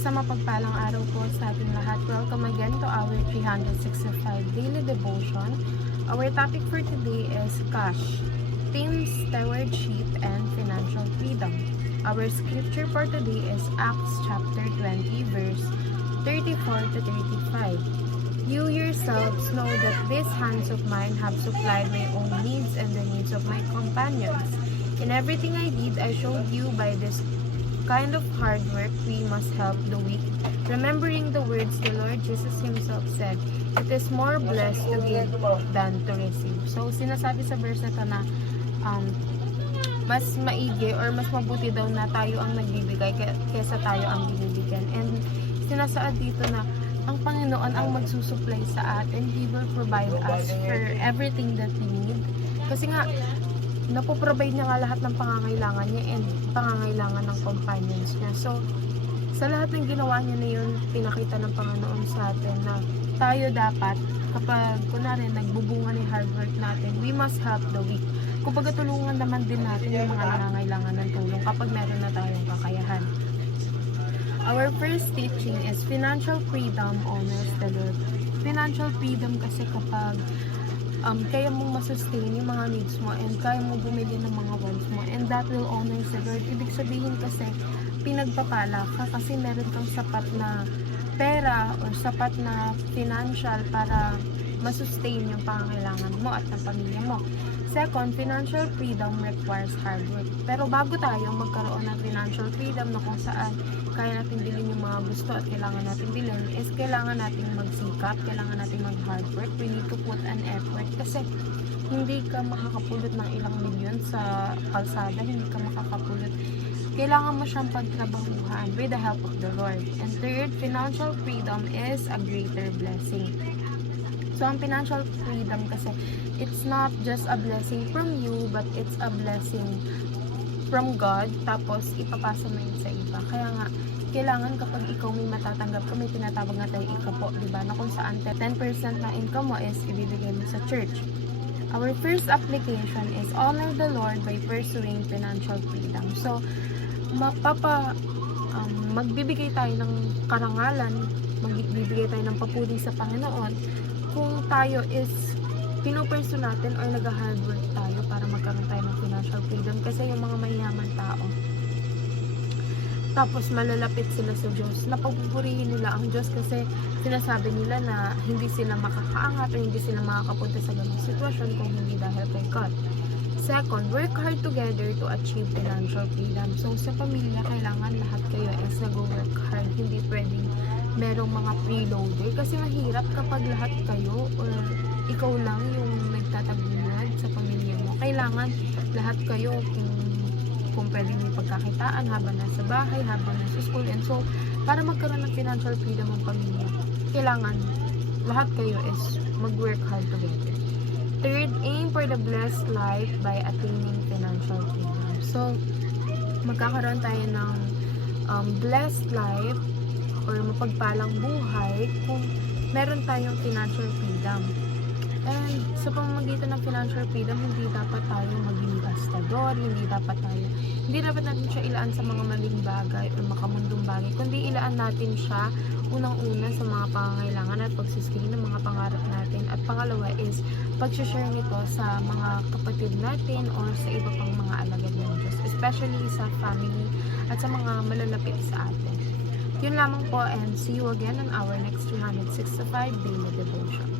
Isang mapagpalang araw po sa ating lahat. Welcome again to our 365 Daily Devotion. Our topic for today is cash, team stewardship, and financial freedom. Our scripture for today is Acts chapter 20 verse 34 to 35. You yourselves know that these hands of mine have supplied my own needs and the needs of my companions. In everything I did, I showed you by this kind of hard work we must help the weak, remembering the words the Lord Jesus Himself said, it is more blessed to give than to receive. So, sinasabi sa verse na ito na mas maigi or mas mabuti daw na tayo ang nagbibigay kaysa tayo ang binibigyan. And sinasaad dito na ang Panginoon ang magsusupply sa atin. He will provide us for everything that we need. Kasi nga, napoprovide niya nga lahat ng pangangailangan niya and pangangailangan ng companions niya. So, sa lahat ng ginawa niya na yun, pinakita ng Panginoon sa atin na tayo dapat, kapag kunwari nagbubunga ni hard work natin, we must help the weak. Kumbaga tulungan naman din natin yung mga nangangailangan ng tulong kapag meron na tayong kakayahan. Our first teaching is financial freedom honors the Lord. Financial freedom kasi kapag kaya mong masustain yung mga needs mo and kaya mo bumili ng mga wants mo and that will honor the Lord. Ibig sabihin kasi pinagpapala ka kasi meron kang sapat na pera or sapat na financial para masustain yung pangangailangan mo at ng pamilya mo. Second, financial freedom requires hard work. Pero bago tayo magkaroon ng financial freedom na kung saan kaya natin bilhin yung mga gusto at kailangan natin bilhin, is kailangan natin magsikap, kailangan natin mag-hard work. We need to put an effort kasi hindi ka makakapulot ng ilang milyon sa kalsada, hindi ka makakapulot. Kailangan mo siyang pagtrabahuhan with the help of the Lord. And third, financial freedom is a greater blessing. So, ang financial freedom kasi, it's not just a blessing from you, but it's a blessing from God, tapos ipapasa mo yun sa iba. Kaya nga, kailangan kapag ikaw may matatanggap ka, may tinatawag na tayo ikapo, diba? Na kung saan 10% na income mo is ibibigay mo sa church. Our first application is honor the Lord by pursuing financial freedom. So, magbibigay tayo ng karangalan, magbibigay tayo ng papuri sa Panginoon kung tayo is pinuperso natin or nag-hard work tayo para magkaroon tayo ng financial freedom. Kasi yung mga mayaman tao, tapos malalapit sila sa Diyos, napagpupurihin nila ang Diyos kasi sinasabi nila na hindi sila makakaangat o hindi sila makakapunta sa ganung sitwasyon kung hindi dahil kay God. Second, work hard together to achieve financial freedom. So sa pamilya, kailangan lahat kayo is nag-work hard. Hindi pwedeng merong mga freeloader kasi mahirap kapag lahat kayo or ikaw lang yung nagtataguyod sa pamilya mo. Kailangan lahat kayo kung pwede may pagkakitaan habang nasa bahay, habang nasa school. And so, para magkaroon ng financial freedom ng pamilya, kailangan lahat kayo is mag-work hard together. Third, aim for the blessed life by attaining financial freedom. So, magkakaroon tayo ng blessed life or mapagpalang buhay kung meron tayong financial freedom. And sa pamamagitan ng financial freedom, hindi dapat tayo maging gastador, hindi dapat natin siya ilaan sa mga maling bagay o makamundong bagay, kundi ilaan natin siya unang-una sa mga pangangailangan at pagsustain ng mga pangarap natin. At pangalawa is pag-share nito sa mga kapatid natin or sa iba pang mga alagad ng Diyos, especially sa family at sa mga malalapit sa atin. Yun lamang po, and see you again on our next 365 Daily Devotion.